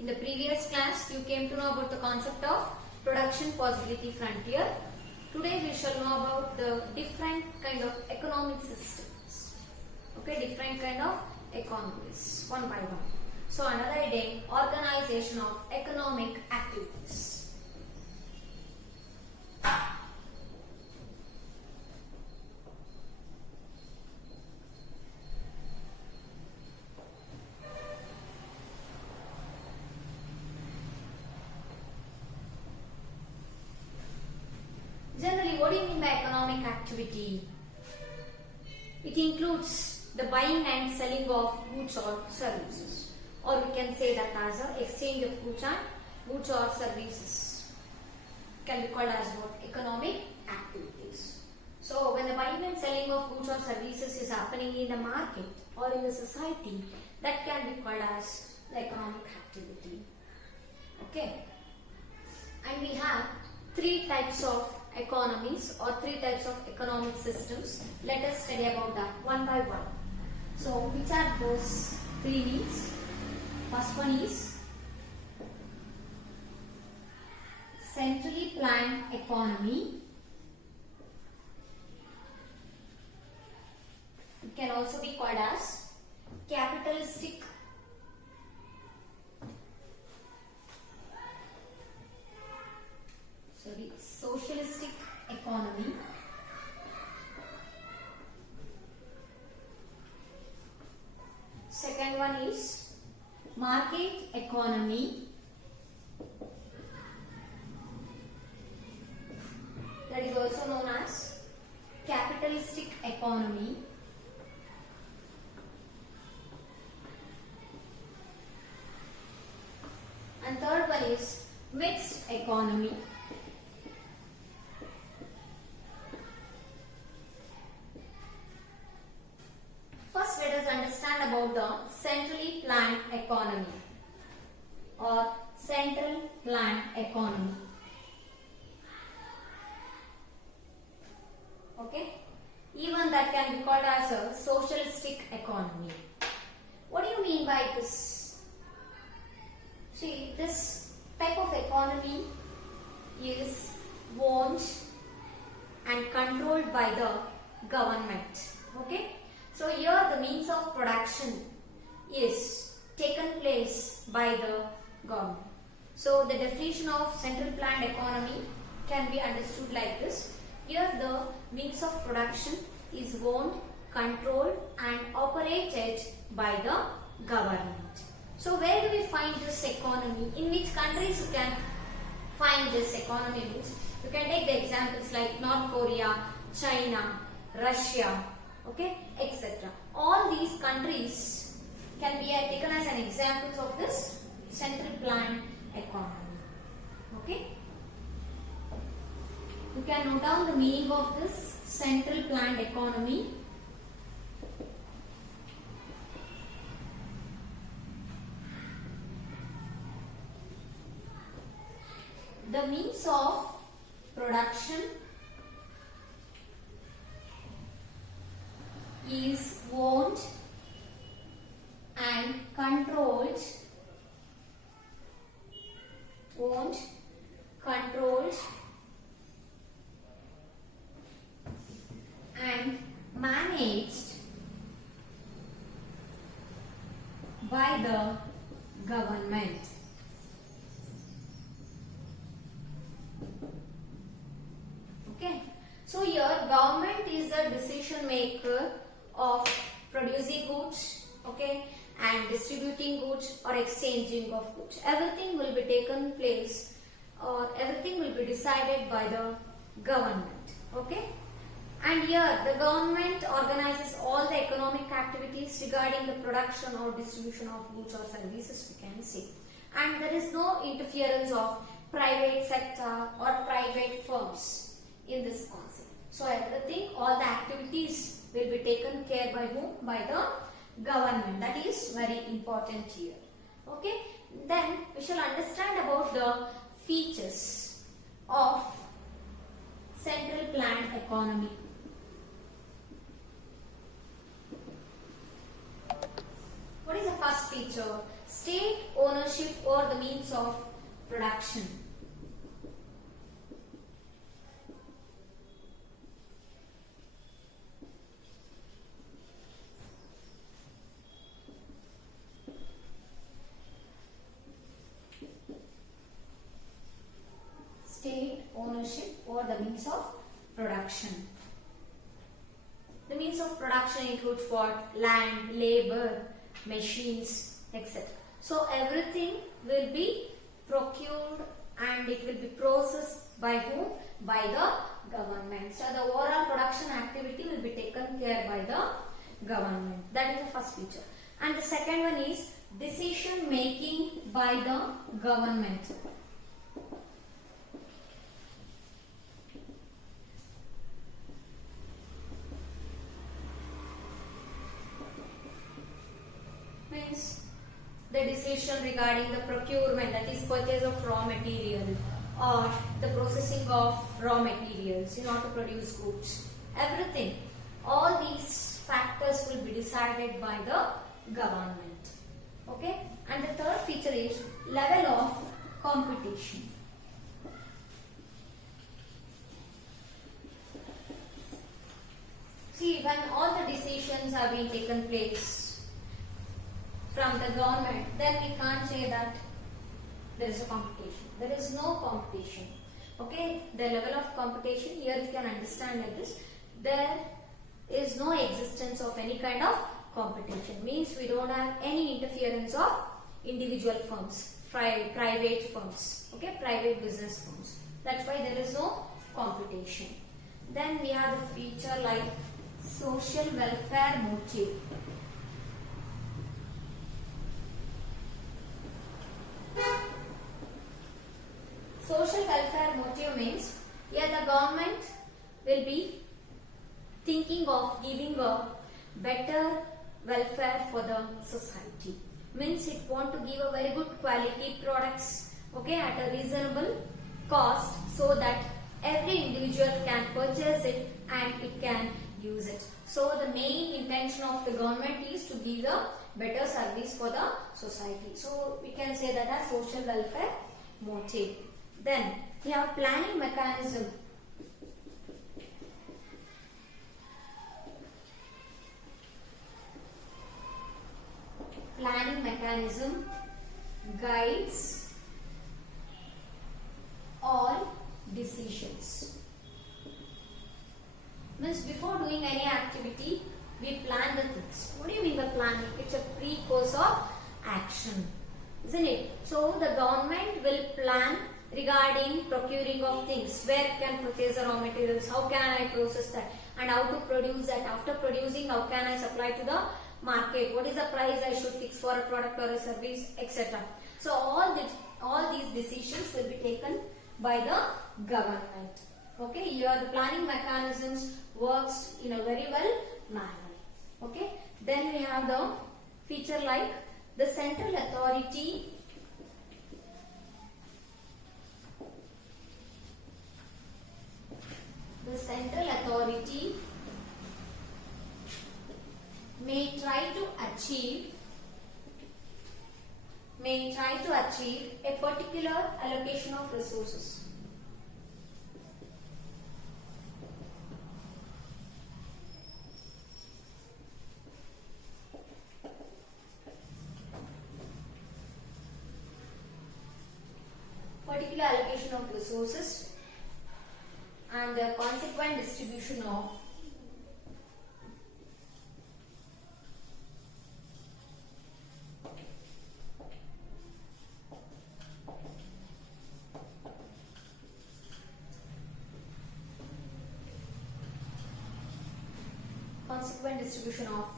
In the previous class, you came to know about the concept of production possibility frontier. Today we shall know about the different kind of economic systems. Okay, different kind of economies, one by one. So another heading, organization of economic activities. Generally, what do you mean by economic activity? It includes the buying and selling of goods or services, or we can say that as an exchange of goods or services. Can be called as what? Economic activities. So, when the buying and selling of goods or services is happening in the market or in the society, that can be called as the economic activity. Okay. And we have three types of economies or three types of economic systems. Let us study about that one by one. So, which are those three means? First one is centrally planned economy. It can also be called as capitalistic socialistic economy. Second one is market economy. That is also known as capitalistic economy. And third one is mixed economy. First, let us understand about the centrally planned economy or central planned economy. Okay, even that can be called as a socialistic economy. What do you mean by this? See, this type of economy is owned and controlled by the government. Okay. So here the means of production is taken place by the government. So the definition of central planned economy can be understood like this. Here the means of production is owned, controlled and operated by the government. So where do we find this economy? In which countries you can find this economy means? You can take the examples like North Korea, China, Russia, okay, etc. All these countries can be taken as an examples of this central planned economy. Okay. You can note down the meaning of this central planned economy. The means of production is owned and controlled and managed by the government. Okay, so here government is the decision maker of producing goods, okay, and distributing goods or exchanging of goods. Everything will be taken place or everything will be decided by the government. Okay, and here the government organizes all the economic activities regarding the production or distribution of goods or services, we can say, and there is no interference of private sector or private firms in this concept. So everything, all the activities will be taken care by whom? By the government. That is very important here. Okay. Then we shall understand about the features of central planned economy. What is the first feature? State ownership or the means of production. State ownership or the means of production. The means of production includes what? Land, labor, machines, etc. So everything will be procured and it will be processed by whom? By the government. So the overall production activity will be taken care by the government. That is the first feature. And the second one is decision making by the government. Means the decision regarding the procurement, that is purchase of raw material or the processing of raw materials in order to produce goods. Everything, all these factors will be decided by the government. Okay, and the third feature is level of competition. See, when all the decisions are being taken place from the government, then we can't say that there is a competition. There is no competition. Okay, the level of competition here you can understand like this. There is no existence of any kind of competition. Means we don't have any interference of individual firms, private firms, okay, private business firms. That's why there is no competition. Then we have the feature like social welfare motive. Social welfare motive means here the government will be thinking of giving a better welfare for the society. Means it want to give a very good quality products, okay, at a reasonable cost so that every individual can purchase it and it can use it. So the main intention of the government is to give a better service for the society. So we can say that as social welfare motive. Then we have planning mechanism. Planning mechanism guides all decisions. Means before doing any activity, we plan the things. What do you mean by planning? It's a pre-course of action, isn't it? So the government will plan regarding procuring of things, where it can purchase the raw materials, how can I process that, and how to produce that. After producing, how can I supply to the market, what is the price I should fix for a product or a service, etc. So all these decisions will be taken by the government. Okay, here the planning mechanisms works in a very well manner. Okay, then we have the feature like the central authority may try to achieve a particular allocation of resources. Particular allocation of resources and the consequent distribution of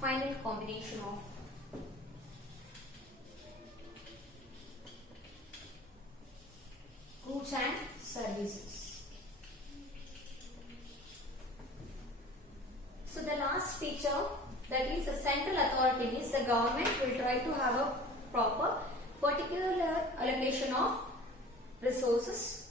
final combination of goods and services. So the last feature, that is the central authority, means the government will try to have a proper particular allocation of resources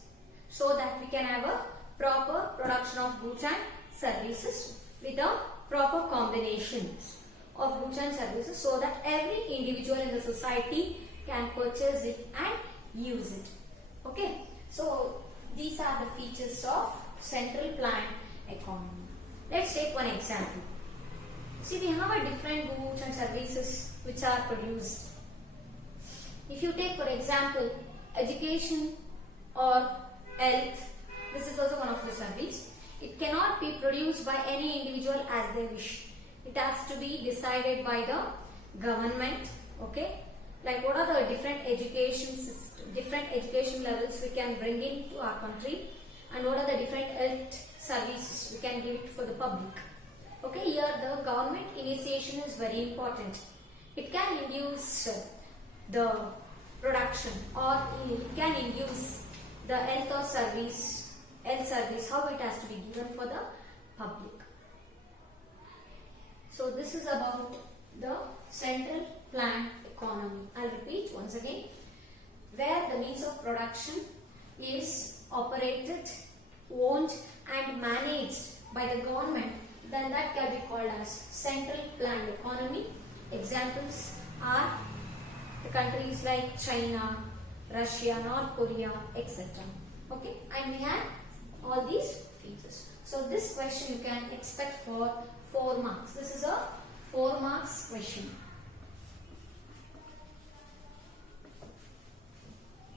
so that we can have a proper production of goods and services with a proper combinations of goods and services so that every individual in the society can purchase it and use it. Okay, so these are the features of central planned economy. Let's take one example. See, we have a different goods and services which are produced. If you take, for example, education or health, this is also one of the service. It cannot be produced by any individual as they wish. It has to be decided by the government. Okay, like what are the different education levels we can bring into our country, and what are the different health services we can give it for the public. Okay, here the government initiation is very important. It can induce the production, or it can induce the health service, how it has to be given for the public. So this is about the central planned economy. I'll repeat once again. Where the means of production is operated, owned and managed by the government, then that can be called as central planned economy. Examples are the countries like China, Russia, North Korea, etc. Okay, and we have all these features. So this question you can expect for 4 marks. This is a 4 marks question.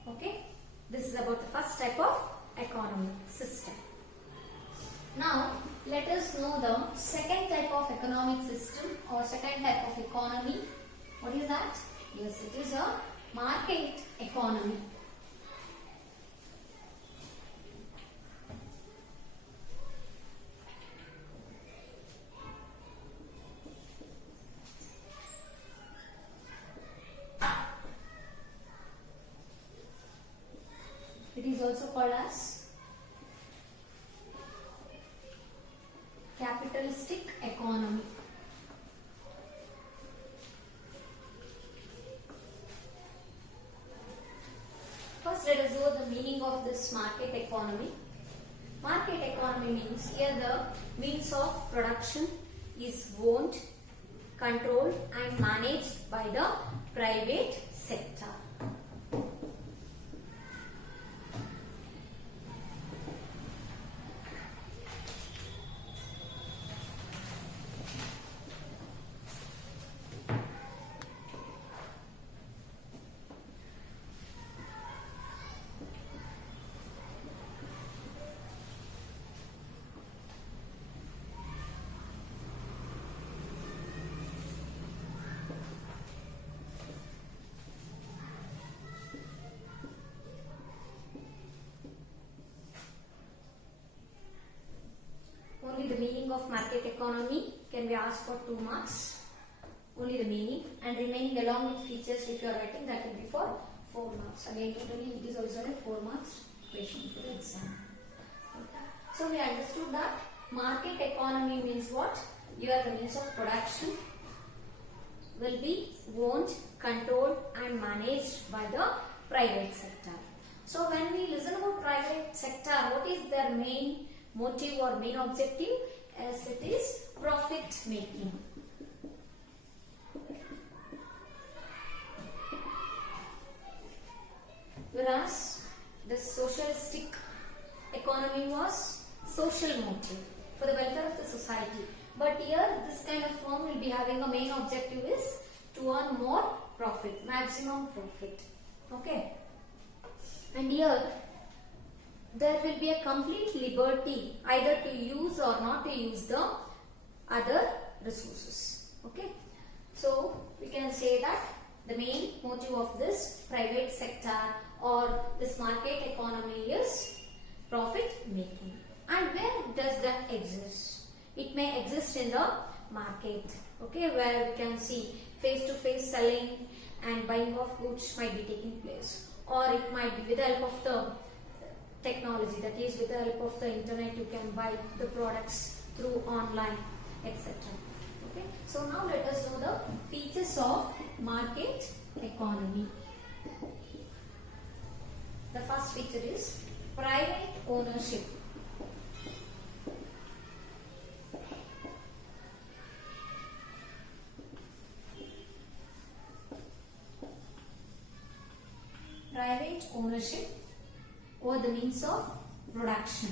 Okay, this is about the first type of economy system. Now let us know the second type of economic system or second type of economy. What is that? Yes, it is a market economy. It is also called as capitalistic economy. First, let us know the meaning of this market economy. Market economy means here the means of production is owned, controlled and managed by the private sector. Only the meaning of market economy can be asked for 2 marks. Only the meaning, and remaining along with features if you are writing, that will be for 4 marks. Again, totally it is also a 4 marks question for the exam. Okay. So we understood that market economy means what? Here the means of production will be owned, controlled and managed by the private sector. So when we listen about private sector, what is their main motive or main objective? As it is profit making. Whereas the socialistic economy was social motive for the welfare of the society. But here this kind of firm will be having a main objective is to earn more profit, maximum profit. Okay. And here there will be a complete liberty either to use or not to use the other resources. Okay. So we can say that the main motive of this private sector or this market economy is profit making. And where does that exist? It may exist in the market, okay, where we can see face-to-face selling and buying of goods might be taking place, or it might be with the help of the technology, that is with the help of the internet you can buy the products through online, etc. Okay, so now let us know the features of market economy. The first feature is private ownership. private ownership over the means of production.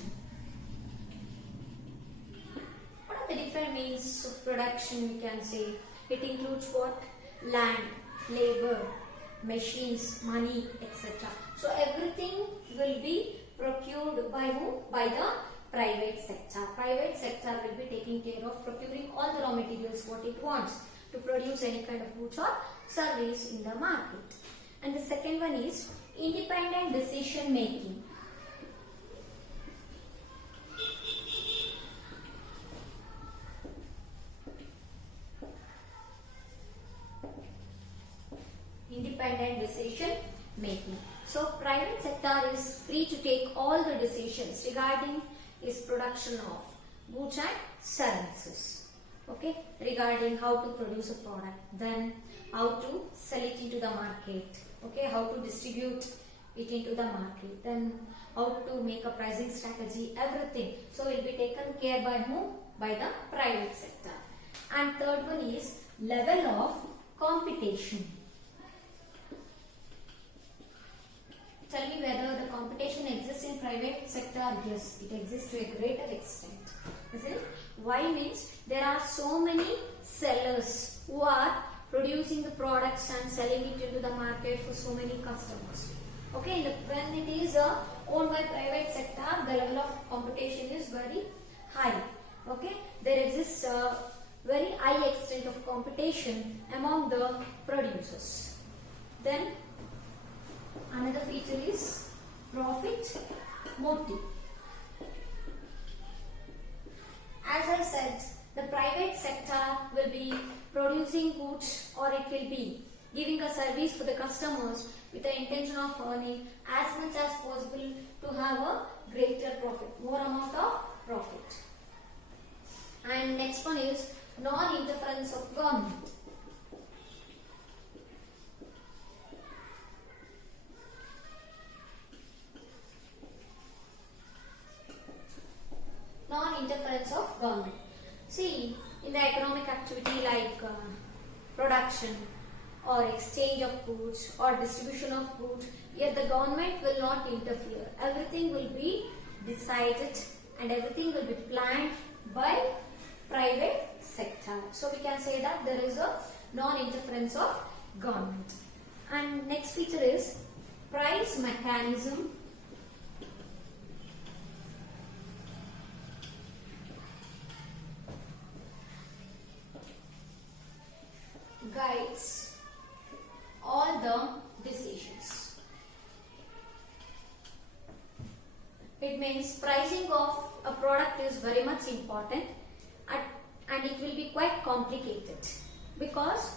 What are the different means of production we can say? It includes what? Land, labor, machines, money, etc. So everything will be procured by whom? By the private sector. Private sector will be taking care of procuring all the raw materials what it wants to produce any kind of goods or service in the market. And the second one is independent decision making. Independent decision making. So private sector is free to take all the decisions regarding its production of goods and services. Okay, regarding how to produce a product, then how to sell it into the market, okay, how to distribute it into the market, then how to make a pricing strategy, everything. So will be taken care by whom? By the private sector. And third one is level of competition. Tell me whether the competition exists in private sector. Yes, it exists to a greater extent. Isn't it? Why means there are so many sellers who are producing the products and selling it into the market for so many customers. Okay, when it is owned by private sector, the level of competition is very high. Okay, there exists a very high extent of competition among the producers. Then another feature is profit motive. As I said, the private sector will be producing goods or it will be giving a service for the customers with the intention of earning as much as possible to have a greater profit, more amount of profit. And next one is non-interference of government. Non-interference of government. See, in the economic activity like production or exchange of goods or distribution of goods, here the government will not interfere. Everything will be decided and everything will be planned by private sector. So we can say that there is a non-interference of government. And next feature is price mechanism. Guides all the decisions. It means pricing of a product is very much important and it will be quite complicated because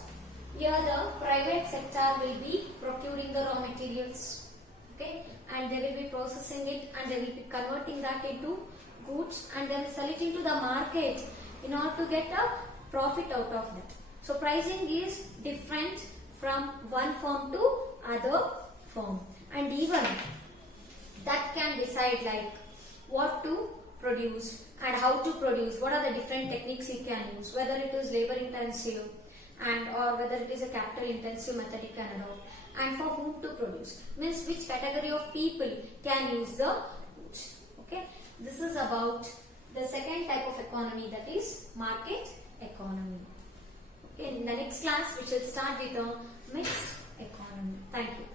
here the private sector will be procuring the raw materials, okay, and they will be processing it and they will be converting that into goods and they will sell it into the market in order to get a profit out of it. So pricing is different from one firm to other firm, and even that can decide like what to produce and how to produce, what are the different techniques you can use, whether it is labor intensive and or whether it is a capital intensive method you can adopt, and for whom to produce, means which category of people can use the goods. Okay, this is about the second type of economy, that is market economy. In the next class, we shall start with a mixed economy. Thank you.